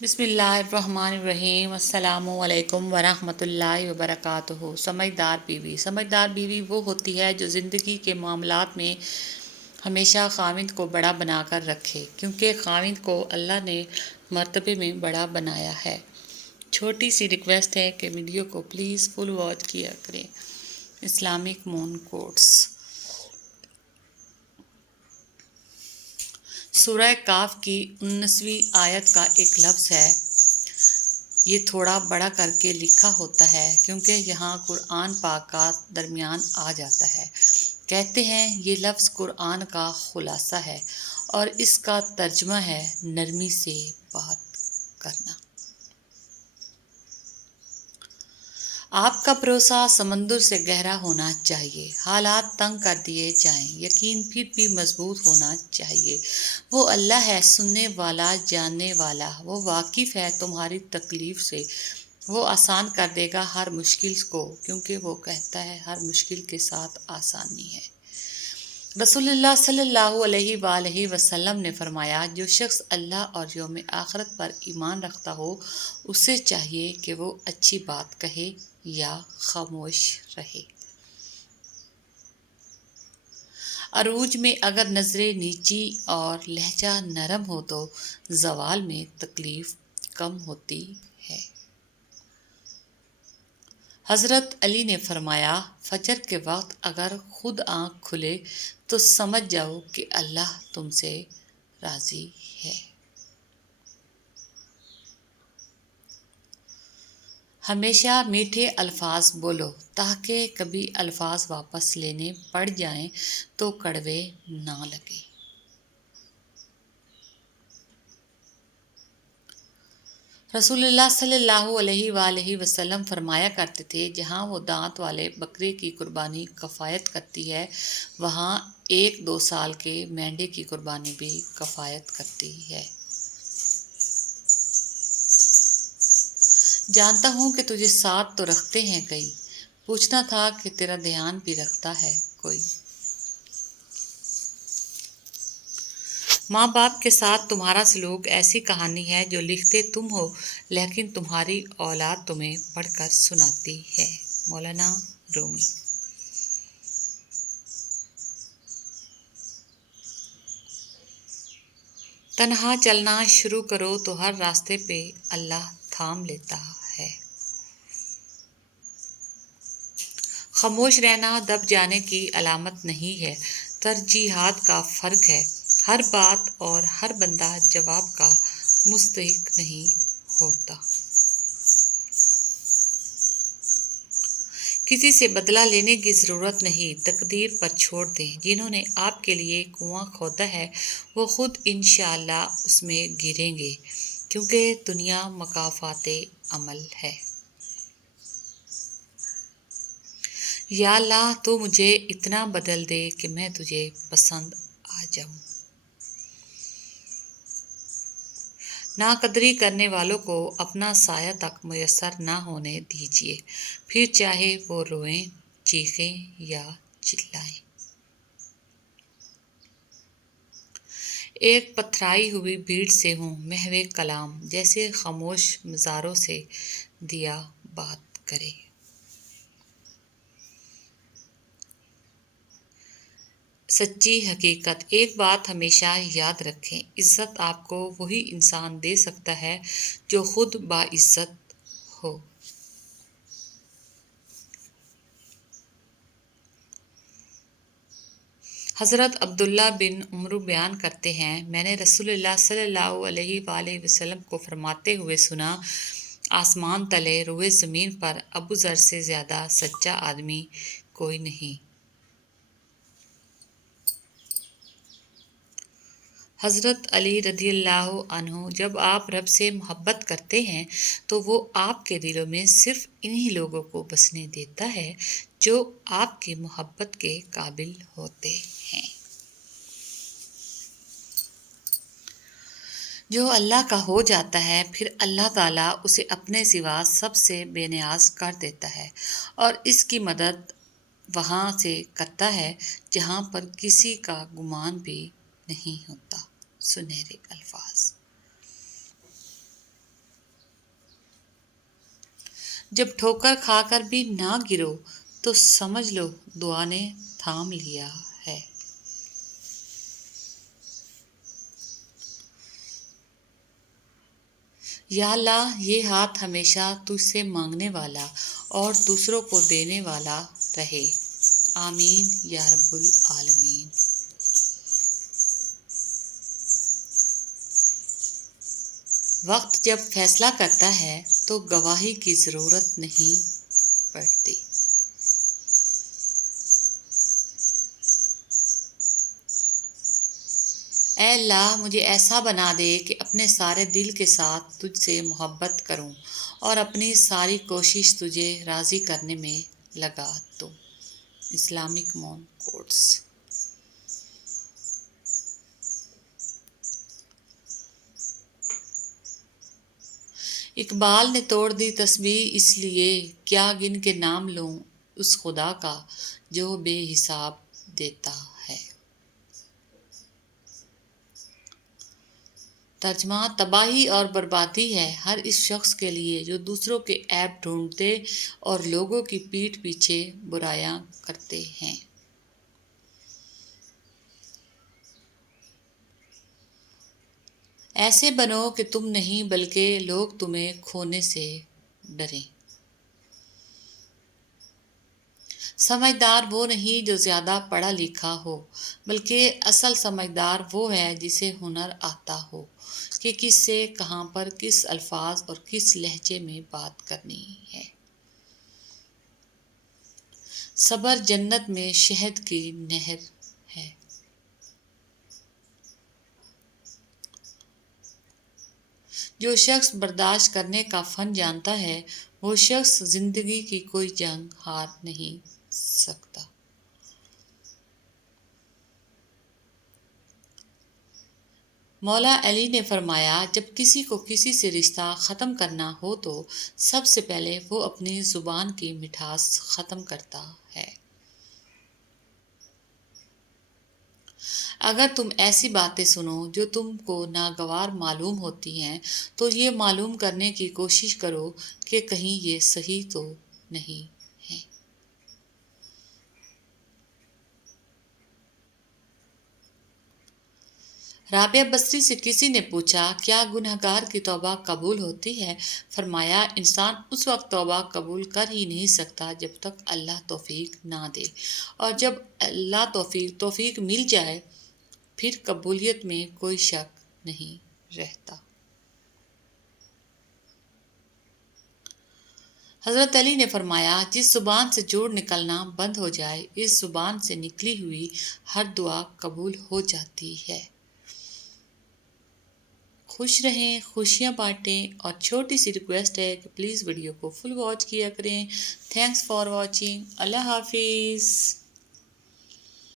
بسم اللہ الرحمن الرحیم، السلام علیکم ورحمۃ اللہ وبرکاتہ۔ سمجھدار بیوی وہ ہوتی ہے جو زندگی کے معاملات میں ہمیشہ خاوند کو بڑا بنا کر رکھے، کیونکہ خاوند کو اللہ نے مرتبے میں بڑا بنایا ہے۔ چھوٹی سی ریکویسٹ ہے کہ ویڈیو کو پلیز فل واچ کیا کریں۔ اسلامک مون کوٹس، سورہ کاف کی 19ویں آیت کا ایک لفظ ہے۔ یہ تھوڑا بڑا کر کے لکھا ہوتا ہے کیونکہ یہاں قرآن پاک کا درمیان آ جاتا ہے۔ کہتے ہیں یہ لفظ قرآن کا خلاصہ ہے اور اس کا ترجمہ ہے نرمی سے بات کرنا۔ آپ کا بھروسہ سمندر سے گہرا ہونا چاہیے، حالات تنگ کر دیے جائیں، یقین پھر بھی مضبوط ہونا چاہیے۔ وہ اللہ ہے سننے والا، جاننے والا، وہ واقف ہے تمہاری تکلیف سے، وہ آسان کر دے گا ہر مشکل کو، کیونکہ وہ کہتا ہے ہر مشکل کے ساتھ آسانی ہے۔ رسول اللہ صلی اللہ علیہ وآلہ وسلم نے فرمایا، جو شخص اللہ اور یوم آخرت پر ایمان رکھتا ہو اسے چاہیے کہ وہ اچھی بات کہے یا خاموش رہے۔ عروج میں اگر نظریں نیچی اور لہجہ نرم ہو تو زوال میں تکلیف کم ہوتی ہے۔ حضرت علی نے فرمایا، فجر کے وقت اگر خود آنکھ کھلے تو سمجھ جاؤ کہ اللہ تم سے راضی ہے۔ ہمیشہ میٹھے الفاظ بولو تاکہ کبھی الفاظ واپس لینے پڑ جائیں تو کڑوے نہ لگے۔ رسول اللہ صلی اللہ علیہ وآلہ وسلم فرمایا کرتے تھے، جہاں وہ دانت والے بکرے کی قربانی کفایت کرتی ہے وہاں 1-2 سال کے مینڈے کی قربانی بھی کفایت کرتی ہے۔ جانتا ہوں کہ تجھے ساتھ تو رکھتے ہیں کئی، پوچھنا تھا کہ تیرا دھیان بھی رکھتا ہے کوئی۔ ماں باپ کے ساتھ تمہارا سلوک ایسی کہانی ہے جو لکھتے تم ہو لیکن تمہاری اولاد تمہیں پڑھ کر سناتی ہے۔ مولانا رومی۔ تنہا چلنا شروع کرو تو ہر راستے پہ اللہ تھام لیتا ہے۔ خاموش رہنا دب جانے کی علامت نہیں ہے، ترجیحات کا فرق ہے۔ ہر بات اور ہر بندہ جواب کا مستحق نہیں ہوتا۔ کسی سے بدلہ لینے کی ضرورت نہیں، تقدیر پر چھوڑ دیں۔ جنہوں نے آپ کے لیے کنواں کھودا ہے وہ خود انشاءاللہ اس میں گریں گے، کیونکہ دنیا مکافات عمل ہے۔ یا اللہ تو مجھے اتنا بدل دے کہ میں تجھے پسند آ جاؤں۔ ناقدری کرنے والوں کو اپنا سایہ تک میسر نہ ہونے دیجیے، پھر چاہے وہ روئیں، چیخیں یا چلائیں۔ ایک پتھرائی ہوئی بھیڑ سے ہوں محو کلام، جیسے خاموش مزاروں سے دیا بات کرے۔ سچی حقیقت، ایک بات ہمیشہ یاد رکھیں، عزت آپ کو وہی انسان دے سکتا ہے جو خود باعزت ہو۔ حضرت عبداللہ بن عمرو بیان کرتے ہیں، میں نے رسول اللہ صلی اللہ علیہ وآلہ وسلم کو فرماتے ہوئے سنا، آسمان تلے روئے زمین پر ابو ذر سے زیادہ سچا آدمی کوئی نہیں۔ حضرت علی رضی اللہ عنہ، جب آپ رب سے محبت کرتے ہیں تو وہ آپ کے دلوں میں صرف انہی لوگوں کو بسنے دیتا ہے جو آپ کی محبت کے قابل ہوتے ہیں۔ جو اللہ کا ہو جاتا ہے پھر اللہ تعالیٰ اسے اپنے سوا سب سے بے نیاز کر دیتا ہے اور اس کی مدد وہاں سے کرتا ہے جہاں پر کسی کا گمان بھی نہیں ہوتا۔ سنہرے الفاظ۔ جب ٹھوکر کھا کر بھی نہ گرو تو سمجھ لو دعا نے تھام لیا ہے۔ یا اللہ یہ ہاتھ ہمیشہ تجھ سے مانگنے والا اور دوسروں کو دینے والا رہے، آمین یا رب العالمین۔ وقت جب فیصلہ کرتا ہے تو گواہی کی ضرورت نہیں پڑتی۔ اے اللہ مجھے ایسا بنا دے کہ اپنے سارے دل کے ساتھ تجھ سے محبت کروں اور اپنی ساری کوشش تجھے راضی کرنے میں لگا دوں۔ اسلامک مون کوٹس۔ اقبال نے توڑ دی تسبیح اس لیے، کیا گن کے نام لوں اس خدا کا جو بے حساب دیتا ہے۔ ترجمہ: تباہی اور بربادی ہے ہر اس شخص کے لیے جو دوسروں کے عیب ڈھونڈتے اور لوگوں کی پیٹھ پیچھے برائیاں کرتے ہیں۔ ایسے بنو کہ تم نہیں بلکہ لوگ تمہیں کھونے سے ڈریں۔ سمجھدار وہ نہیں جو زیادہ پڑھا لکھا ہو، بلکہ اصل سمجھدار وہ ہے جسے ہنر آتا ہو کہ کس سے کہاں پر کس الفاظ اور کس لہجے میں بات کرنی ہے۔ صبر جنت میں شہد کی نہر ہے۔ جو شخص برداشت کرنے کا فن جانتا ہے وہ شخص زندگی کی کوئی جنگ ہار نہیں سکتا۔ مولا علی نے فرمایا، جب کسی کو کسی سے رشتہ ختم کرنا ہو تو سب سے پہلے وہ اپنی زبان کی مٹھاس ختم کرتا ہے۔ اگر تم ایسی باتیں سنو جو تم کو ناگوار معلوم ہوتی ہیں تو یہ معلوم کرنے کی کوشش کرو کہ کہیں یہ صحیح تو نہیں ہے۔ رابعہ بصری سے کسی نے پوچھا، کیا گنہگار کی توبہ قبول ہوتی ہے؟ فرمایا، انسان اس وقت توبہ قبول کر ہی نہیں سکتا جب تک اللہ توفیق نہ دے، اور جب اللہ توفیق مل جائے پھر قبولیت میں کوئی شک نہیں رہتا۔ حضرت علی نے فرمایا، جس زبان سے جھوٹ نکلنا بند ہو جائے اس زبان سے نکلی ہوئی ہر دعا قبول ہو جاتی ہے۔ خوش رہیں، خوشیاں بانٹیں، اور چھوٹی سی ریکویسٹ ہے کہ پلیز ویڈیو کو فل واچ کیا کریں۔ Thanks for watching. اللہ حافظ۔